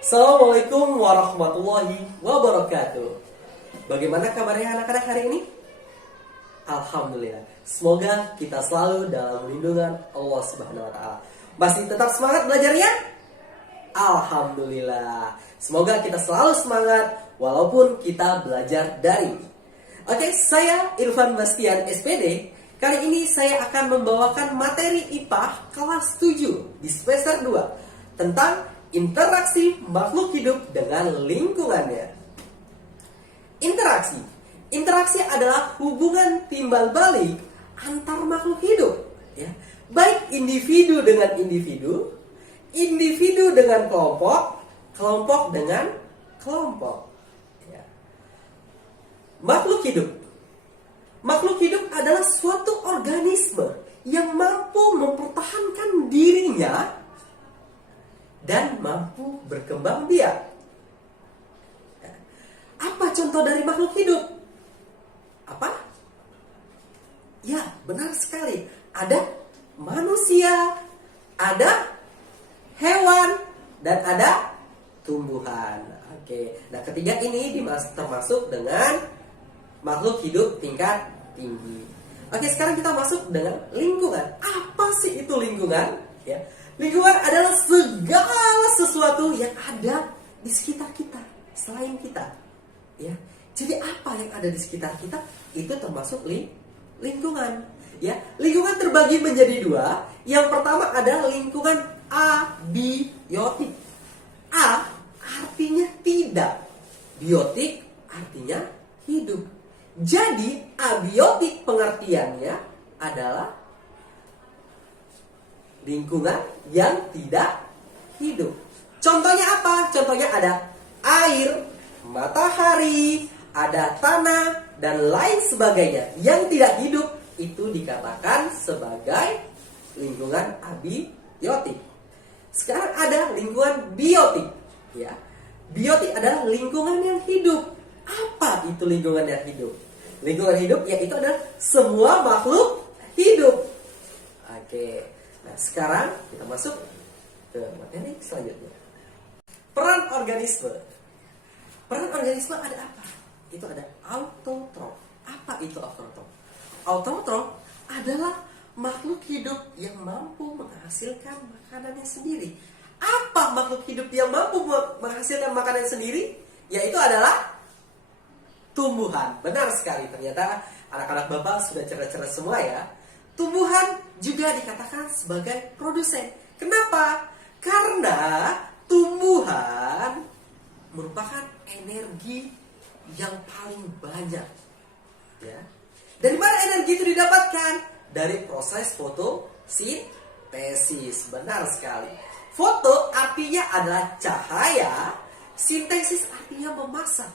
Assalamualaikum warahmatullahi wabarakatuh. Bagaimana kabarnya anak-anak hari ini? Alhamdulillah. Semoga kita selalu dalam lindungan Allah Subhanahu wa taala. Masih tetap semangat belajarnya? Alhamdulillah. Semoga kita selalu semangat walaupun kita belajar daring. Oke, saya Irfan Bastian SPD. Kali ini saya akan membawakan materi IPA kelas 7 di semester 2 tentang interaksi makhluk hidup dengan lingkungannya. Interaksi adalah hubungan timbal balik antar makhluk hidup, ya. Baik individu dengan individu, individu dengan kelompok, kelompok dengan kelompok. Ya. Makhluk hidup adalah suatu organisme yang mampu mempertahankan dirinya dan mampu berkembang biak. Apa contoh dari makhluk hidup? Apa? Ya, benar sekali. Ada manusia, ada hewan, dan ada tumbuhan. Oke. Nah, ketiga ini termasuk dengan makhluk hidup tingkat tinggi. Oke, sekarang kita masuk dengan lingkungan. Apa sih itu lingkungan? Ya. Lingkungan adalah segala sesuatu yang ada di sekitar kita, selain kita. Ya. Jadi apa yang ada di sekitar kita itu termasuk lingkungan. Ya. Lingkungan terbagi menjadi dua. Yang pertama adalah lingkungan abiotik. A artinya tidak, biotik artinya hidup. Jadi abiotik pengertiannya adalah lingkungan yang tidak hidup. Contohnya apa? Contohnya ada air, matahari, ada tanah, dan lain sebagainya. Yang tidak hidup itu dikatakan sebagai lingkungan abiotik. Sekarang ada lingkungan biotik. Ya. Biotik adalah lingkungan yang hidup. Apa itu lingkungan yang hidup? Lingkungan hidup yaitu adalah semua makhluk hidup. Oke. Nah, sekarang kita masuk ke materi selanjutnya. Peran organisme. Peran organisme ada apa? Itu ada autotrof. Apa itu autotrof? Autotrof adalah makhluk hidup yang mampu menghasilkan makanannya sendiri. Apa makhluk hidup yang mampu menghasilkan makanan sendiri? Yaitu adalah tumbuhan. Benar sekali, ternyata anak-anak Bapak sudah cerdas-cerdas semua ya. Tumbuhan juga dikatakan sebagai produsen. Kenapa? Karena tumbuhan merupakan energi yang paling banyak. Ya. Dari mana energi itu didapatkan? Dari proses fotosintesis. Benar sekali. Foto artinya adalah cahaya, sintesis artinya memasak.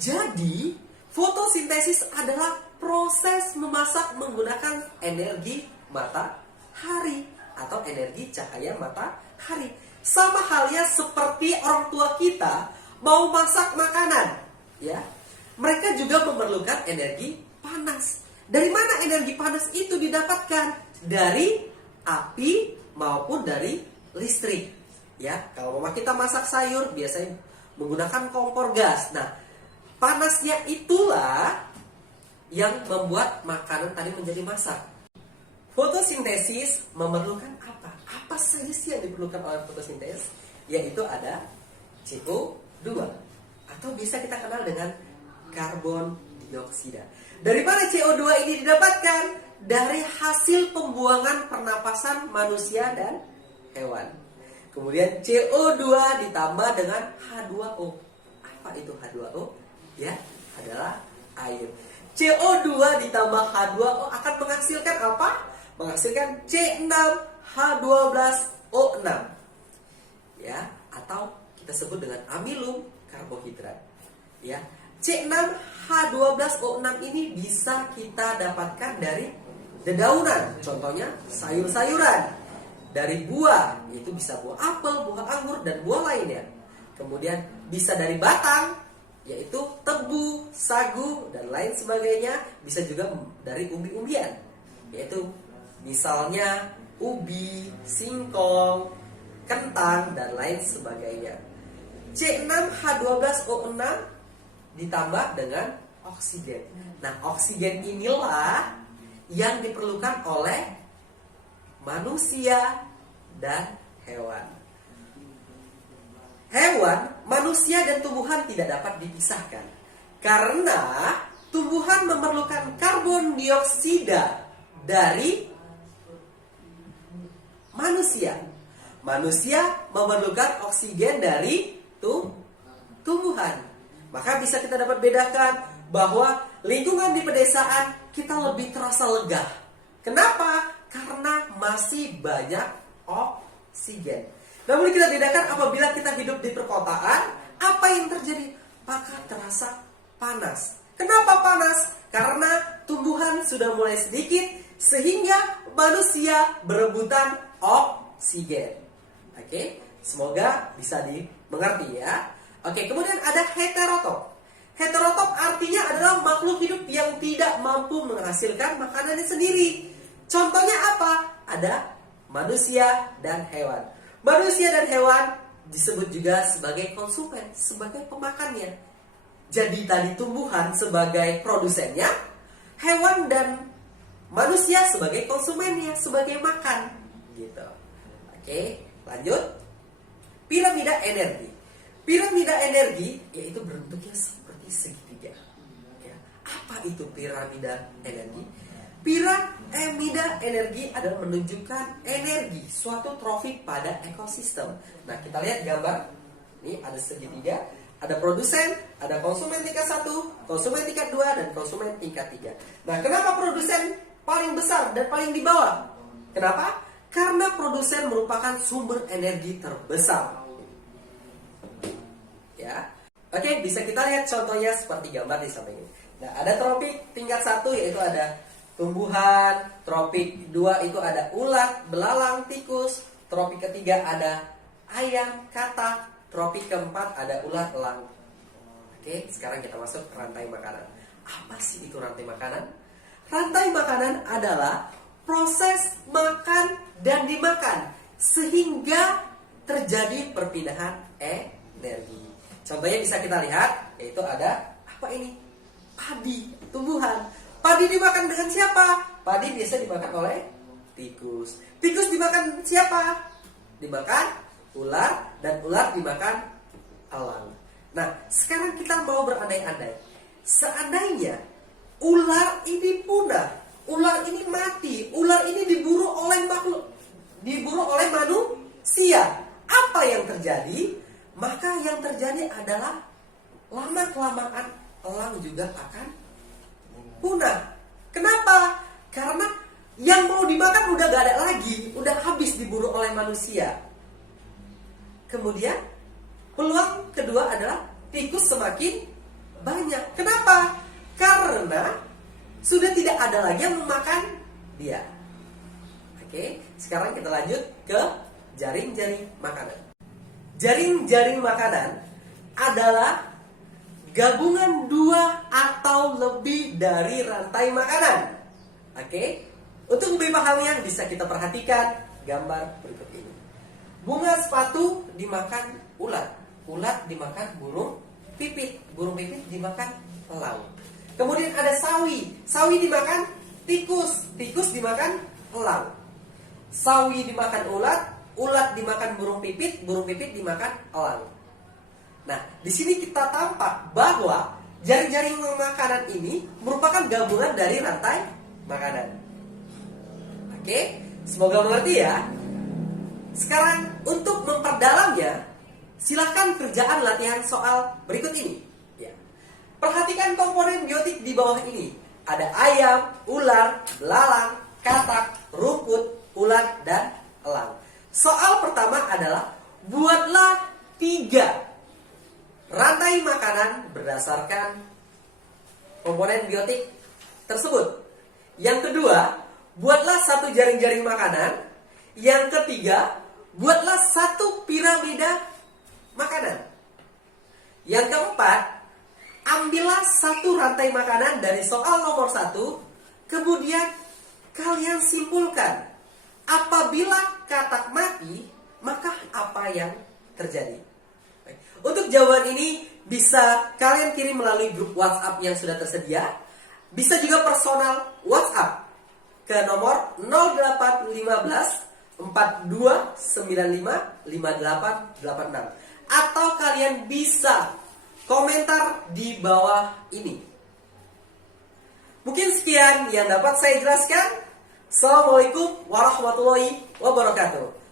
Jadi, fotosintesis adalah proses memasak menggunakan energi matahari atau energi cahaya matahari. Sama halnya seperti orang tua kita mau masak makanan, ya. Mereka juga memerlukan energi panas. Dari mana energi panas itu didapatkan? Dari api maupun dari listrik. Ya, kalau mama kita masak sayur biasanya menggunakan kompor gas. Nah, panasnya itulah yang membuat makanan tadi menjadi masak. Fotosintesis memerlukan apa? Apa saja sih yang diperlukan oleh fotosintesis? Yaitu ada CO2 atau bisa kita kenal dengan karbon dioksida. Dari mana CO2 ini didapatkan? Dari hasil pembuangan pernapasan manusia dan hewan. Kemudian CO2 ditambah dengan H2O. Apa itu H2O? Ya, adalah air. CO2 ditambah H2O akan menghasilkan apa? Menghasilkan C6H12O6. Ya, atau kita sebut dengan amilum karbohidrat. Ya, C6H12O6 ini bisa kita dapatkan dari dedaunan, contohnya sayur-sayuran. Dari buah, itu bisa buah apel, buah anggur, dan buah lainnya. Kemudian bisa dari batang, yaitu tebu, sagu, dan lain sebagainya. Bisa juga dari umbi-umbian, yaitu misalnya ubi, singkong, kentang, dan lain sebagainya. C6H12O6 ditambah dengan oksigen. Nah, oksigen inilah yang diperlukan oleh manusia dan hewan. Hewan, manusia, dan tumbuhan tidak dapat dipisahkan karena tumbuhan memerlukan karbon dioksida dari manusia. Manusia memerlukan oksigen dari tumbuhan. Maka bisa kita dapat bedakan bahwa lingkungan di pedesaan kita lebih terasa lega. Kenapa? Karena masih banyak oksigen. Namun kita bedakan apabila kita hidup di perkotaan, apa yang terjadi? Maka terasa panas. Kenapa panas? Karena tumbuhan sudah mulai sedikit sehingga manusia berebutan oksigen. Oke, semoga bisa dimengerti ya. Oke, kemudian ada heterotop. Heterotop artinya adalah makhluk hidup yang tidak mampu menghasilkan makanannya sendiri. Contohnya apa? Ada manusia dan hewan. Manusia dan hewan disebut juga sebagai konsumen, sebagai pemakannya. Jadi tadi tumbuhan sebagai produsennya, hewan dan manusia sebagai konsumennya, sebagai makan. Gitu. Oke, lanjut. Piramida energi. Piramida energi yaitu bentuknya seperti segitiga. Ya. Apa itu piramida energi? Piramida energi adalah menunjukkan energi suatu trofik pada ekosistem. Nah, kita lihat gambar. Ini ada segitiga, ada produsen, ada konsumen tingkat 1, konsumen tingkat 2, dan konsumen tingkat 3. Nah, kenapa produsen paling besar dan paling di bawah? Kenapa? Karena produsen merupakan sumber energi terbesar. Ya. Oke, bisa kita lihat contohnya seperti gambar di samping ini. Nah, ada tropik tingkat 1 yaitu ada tumbuhan, tropik 2 itu ada ulat, belalang, tikus, tropik ketiga ada ayam, katak, tropik keempat ada ulat, elang. Oke, sekarang kita masuk ke rantai makanan. Apa sih itu rantai makanan? Rantai makanan adalah proses makan dan dimakan sehingga terjadi perpindahan energi. Contohnya bisa kita lihat, yaitu ada apa ini? Padi, tumbuhan. Padi dimakan dengan siapa? Padi biasa dimakan oleh tikus. Tikus dimakan siapa? Dimakan ular, dan ular dimakan elang. Nah, sekarang kita mau berandai-andai. Seandainya ular ini punah, ular ini mati, ular ini diburu oleh manusia. Apa yang terjadi? Maka yang terjadi adalah lama-kelamaan elang juga akan punah. Kenapa? Karena yang mau dimakan udah gak ada lagi, udah habis diburu oleh manusia. Kemudian peluang kedua adalah tikus semakin banyak. Kenapa? Karena sudah tidak ada lagi yang memakan dia. Oke, sekarang kita lanjut ke jaring-jaring makanan. Jaring-jaring makanan adalah gabungan 2 atau lebih dari rantai makanan. Oke, untuk lebih pahamnya bisa kita perhatikan gambar berikut ini. Bunga sepatu dimakan ulat, ulat dimakan burung pipit dimakan elang. Kemudian ada sawi, sawi dimakan tikus, tikus dimakan elang. Sawi dimakan ulat, ulat dimakan burung pipit dimakan elang. Nah, di sini kita tampak bahwa jaring-jaring makanan ini merupakan gabungan dari rantai makanan. Oke, semoga mengerti ya. Sekarang untuk memperdalamnya, silakan kerjaan latihan soal berikut ini. Ya. Perhatikan komponen biotik di bawah ini. Ada ayam, ular, belalang, katak, rumput, ulat, dan elang. Soal pertama adalah buatlah 3 rantai makanan berdasarkan komponen biotik tersebut. Yang kedua, buatlah 1 jaring-jaring makanan. Yang ketiga, buatlah 1 piramida makanan. Yang keempat, ambillah 1 rantai makanan dari soal nomor 1. Kemudian kalian simpulkan. Apabila katak mati, maka apa yang terjadi? Untuk jawaban ini bisa kalian kirim melalui grup WhatsApp yang sudah tersedia. Bisa juga personal WhatsApp ke nomor 0815 4295 5886. Atau kalian bisa komentar di bawah ini. Mungkin sekian yang dapat saya jelaskan. Assalamualaikum warahmatullahi wabarakatuh.